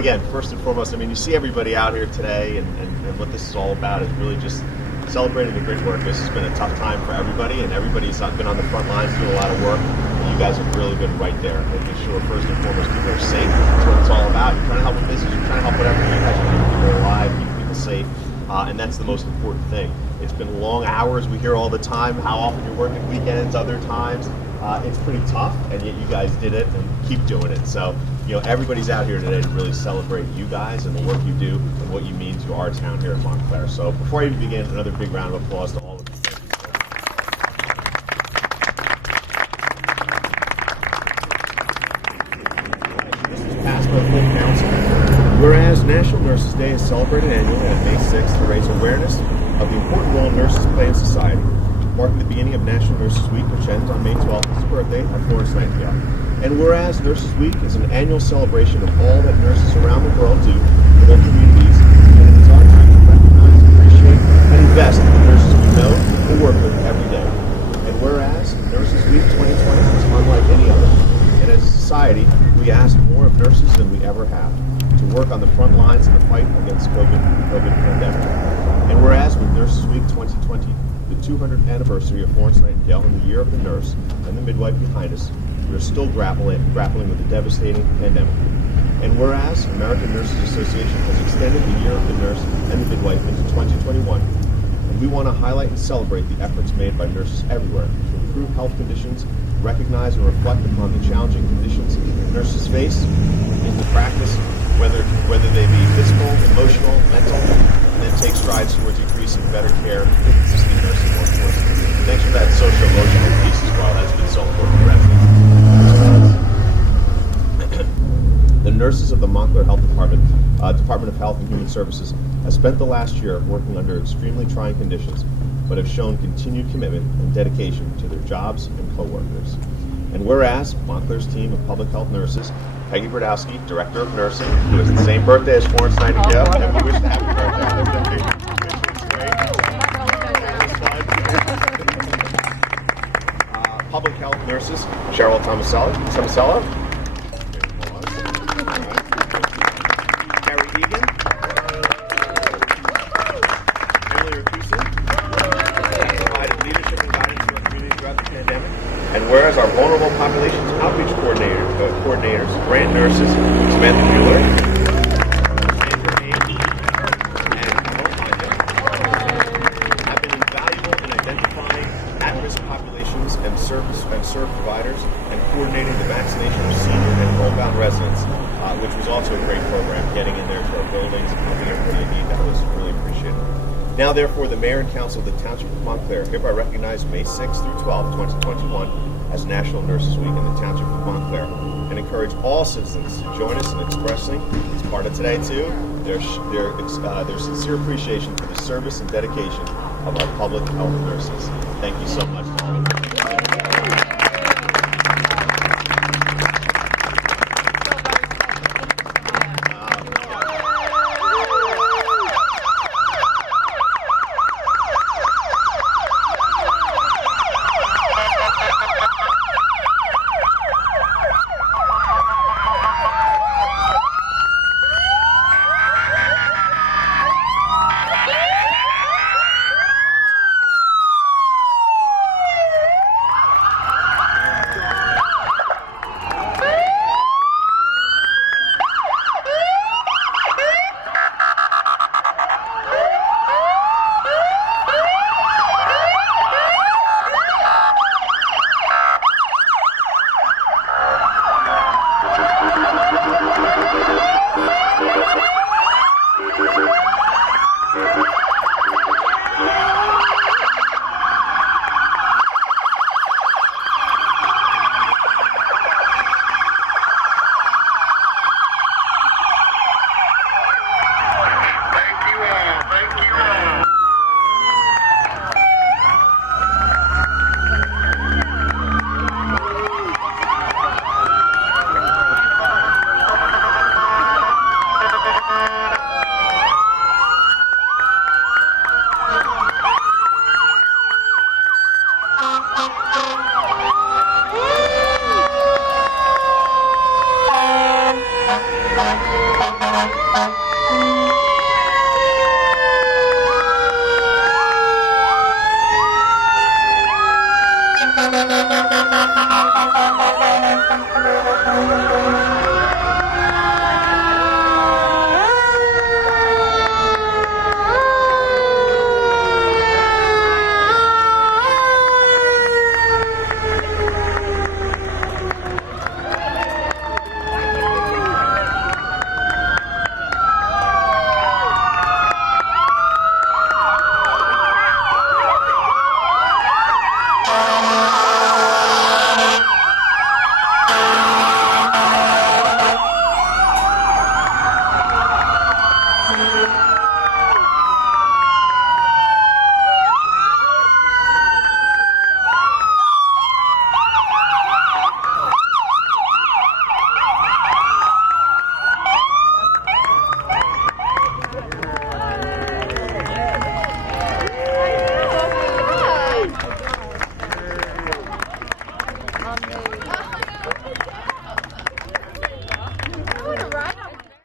again, first and foremost, I mean, you see everybody out here today, and what this is all about is really just celebrating the great work. This has been a tough time for everybody, and everybody's been on the front lines doing a lot of work. And you guys have really been right there, making sure first and foremost people are safe. That's what it's all about. You're trying to help with business. You're trying to help whatever you guys are keep people alive, keep people safe, and that's the most important thing. It's been long hours. We hear all the time how often you're working weekends, other times. It's pretty tough, and yet you guys did it and keep doing it. So, everybody's out here today to really celebrate you guys and the work you do and what you mean to our town here in Montclair. So before I even begin, another big round of applause to all of you. This was passed by the full council. Whereas National Nurses Day is celebrated annually on May 6th to raise awareness of the important role nurses play in society, marking the beginning of National Nurses Week, which ends on May 12th, his birthday, at Florence Nightingale. And whereas Nurses Week is an annual celebration of all that nurses around the world do for their communities, and it is our time to recognize, appreciate, and invest in the nurses we know and work with every day. And whereas Nurses Week 2020 is unlike any other, and as a society, we ask more of nurses than we ever have to work on the front lines in the fight against COVID pandemic. And whereas with Nurses Week 2020, the 200th anniversary of Florence Nightingale and the year of the nurse and the midwife behind us, we are still grappling with the devastating pandemic. And whereas American Nurses Association has extended the year of the nurse and the midwife into 2021, and we want to highlight and celebrate the efforts made by nurses everywhere to improve health conditions, recognize and reflect upon the challenging conditions nurses face in the practice, whether they be physical, emotional, mental, and then take strides towards increasing better care in the existing nursing workforce. Thanks for that social emotional piece as well. That's been so important for residents. The nurses of the Montclair Health Department, Department of Health and Human Services, have spent the last year working under extremely trying conditions, but have shown continued commitment and dedication to their jobs and co-workers. And whereas Montclair's team of public health nurses, Peggy Brodowski, Director of Nursing, who has the same birthday as Florence Nightingale, and we wish to happy birthday. Public health nurses, Cheryl Tomasello, Carrie Egan, Emily Rakusin, provided leadership and guidance to our community throughout the pandemic. And whereas our vulnerable populations outreach coordinators, grant nurses, Samantha Mueller, Sandra Hayes, and Carol Manya, have been invaluable in identifying at-risk populations and serve providers and coordinating the vaccination of senior and homebound residents, which was also a great program, getting in there to our buildings and helping everybody in need. That was really appreciated. Now, therefore, the Mayor and Council of the Township of Montclair hereby recognize May 6th through 12th, 2021 as National Nurses Week in the Township of Montclair, and encourage all citizens to join us in expressing, as part of today too, their sincere appreciation for the service and dedication of our public health nurses. Thank you so much.